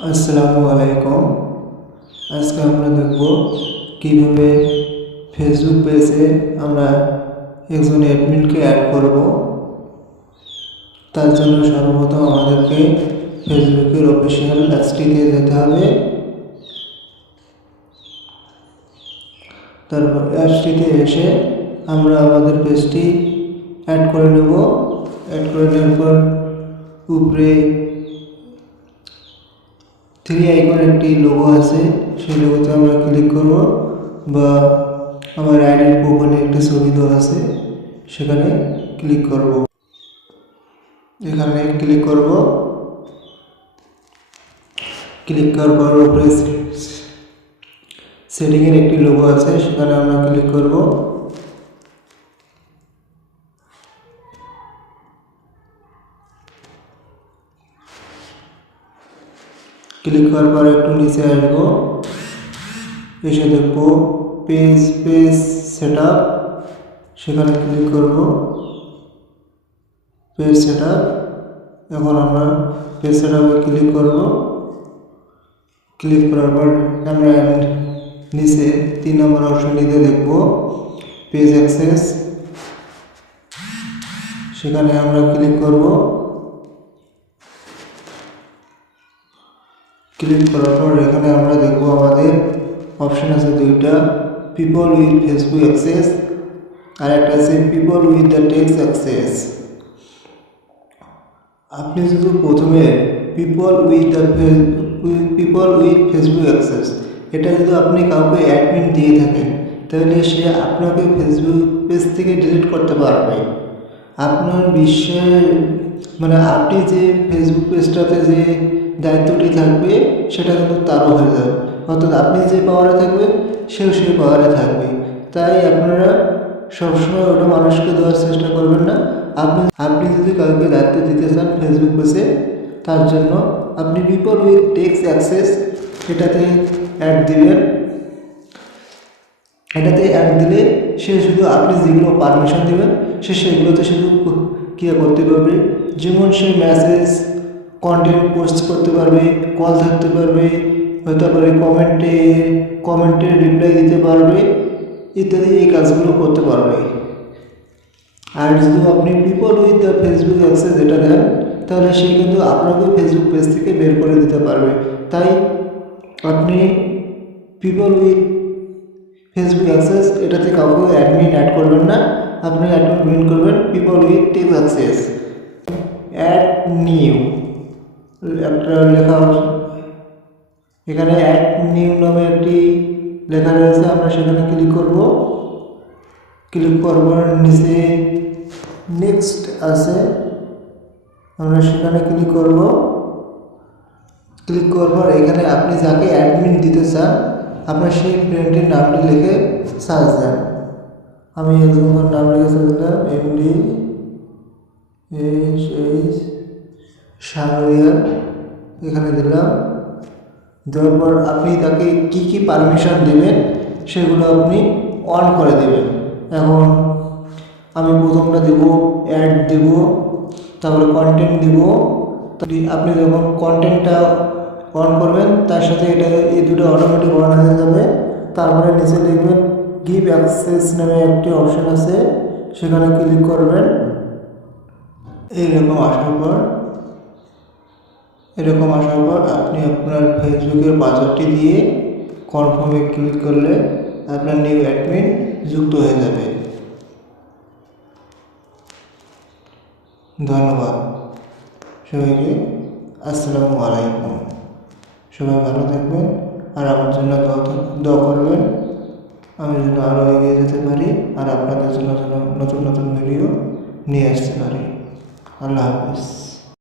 আসসালামু আলাইকুম। আজকে আমরা দেখব কীভাবে ফেসবুক পেজে আমরা একজন অ্যাডমিনকে অ্যাড করব। তার জন্য সর্বপ্রথম আমাদেরকে ফেসবুকের অফিসিয়াল অ্যাপসটিতে যেতে হবে। তারপর অ্যাপসটিতে এসে আমরা আমাদের পেজটি অ্যাড করে নেব। অ্যাড করে নেওয়ার পর উপরে থ্রি আইকন একটি লোগো আছে, সেই লোগোতে আমরা ক্লিক করব বা আমার আইডির প্রোফাইলে একটি ছবি দেওয়া আছে, সেখানে ক্লিক করব। এখানে ক্লিক করব। ক্লিক করার পর উপরে সেটিংয়ের একটি লোগো আছে, সেখানে আমরা ক্লিক করব। ক্লিক করার পর একটু নিচে আসব। এসে দেখব পেজ পেজ সেট সেখানে ক্লিক করব। পেজ সেট এখন আমরা পেজ সেট ক্লিক করব। ক্লিক করার পর আমরা নিচে তিন নম্বর অপশনটিতে দেখব পেজ অ্যাক্সেস। সেখানে আমরা ক্লিক করব। ক্লিক করার পর এখানে আমরা দেখব আমাদের অপশন আছে দুইটা পিপল উইথ ফেসবুক অ্যাক্সেস আর একটা আছে people with the text access আপনি যদি প্রথমে people with the people with Facebook access এটা যদি আপনি কাউকে অ্যাডমিন দিয়ে থাকেন, তাহলে সে আপনাকে ফেসবুক পেজ থেকে ডিলিট করতে পারবে। আপনার বিশ্বে মানে আপনি যে ফেসবুক পেজটাতে যে দায়িত্বটি থাকবে, সেটা কিন্তু তারও হয়ে যাবে। অর্থাৎ আপনি যে পাওয়ারে থাকবেন, সেও সেই পাওয়ারে থাকবে। তাই আপনারা সবসময় ওটা মানুষকে দেওয়ার চেষ্টা করবেন না। আপনি আপনি যদি কাউকে দায়িত্ব দিতে চান ফেসবুক পেজে তার জন্য আপনি পিপল উইথ টেক্স অ্যাক্সেস এটাতে অ্যাড দিবেন। এটাতে অ্যাড দিলে সে শুধু আপনি যেগুলো পারমিশন দেবেন, সে সেগুলোতে শুধু ক্রিয়া করতে পারবে? যেমন সে মেসেজ কন্টেন্ট পোস্ট করতে পারবে কল ধরতে পারবে তারপরে কমেন্টে কমেন্টে রিপ্লাই দিতে পারবে, ইত্যাদি এই কাজগুলো করতে পারবে। আর যদি আপনি people with the Facebook access এটা দেন, তাহলে সে কিন্তু আপনাকে ফেসবুক পেজ থেকে বের করে দিতে পারবে। তাই আপনি পিপল উইথ ফেসবুক অ্যাক্সেস এটাতে কাউকে অ্যাডমিন অ্যাড করবেন না, আপনি অ্যাডমিন করবেন people with text access add new একটা লেখা এখানে অ্যাড নিউ নামে একটি লেখা রয়েছে, আমরা সেখানে ক্লিক করব। ক্লিক করবার নিচে নেক্সট আছে, আমরা সেখানে ক্লিক করব। ক্লিক করবার এখানে আপনি যাকে অ্যাডমিন দিতে চান, আপনার সেই ফ্রেন্ডের নামটি লিখে সার্চ দেন। আমি একজনের নাম লিখে সার্চ দিলাম এমডি এইচ এইচ শাহরিয়ার এখানে দিলাম। দেওয়ার আপনি তাকে কি কি পারমিশন দেবেন, সেগুলো আপনি অন করে দেবেন। এখন আমি প্রথমটা দেব অ্যাড দেব, তারপরে কন্টেন্ট দেব। আপনি যখন কন্টেন্টটা অন করবেন, তার সাথে এটা, এই দুটো অটোমেটিক অন হয়ে যাবে। তারপরে নিচে লিখবেন গিভ অ্যাক্সেস নামে একটি অপশান আছে, সেখানে ক্লিক করবেন। এইরকম আসার পর, এরকম আসার পর আপনি আপনার ফেসবুকের পাসওয়ার্ডটি দিয়ে কনফার্মে ক্লিক করলে আপনার নিউ অ্যাডমিন যুক্ত হয়ে যাবে। ধন্যবাদ সবাইকে। আসসালামু আলাইকুম। সবাই ভালো থাকবেন আর আমার জন্য দোয়া করবেন। আমি যেন আরও এগিয়ে যেতে পারি আর আপনাদের জন্য নতুন নতুন ভিডিও নিয়ে আসতে পারি। আল্লাহ হাফিজ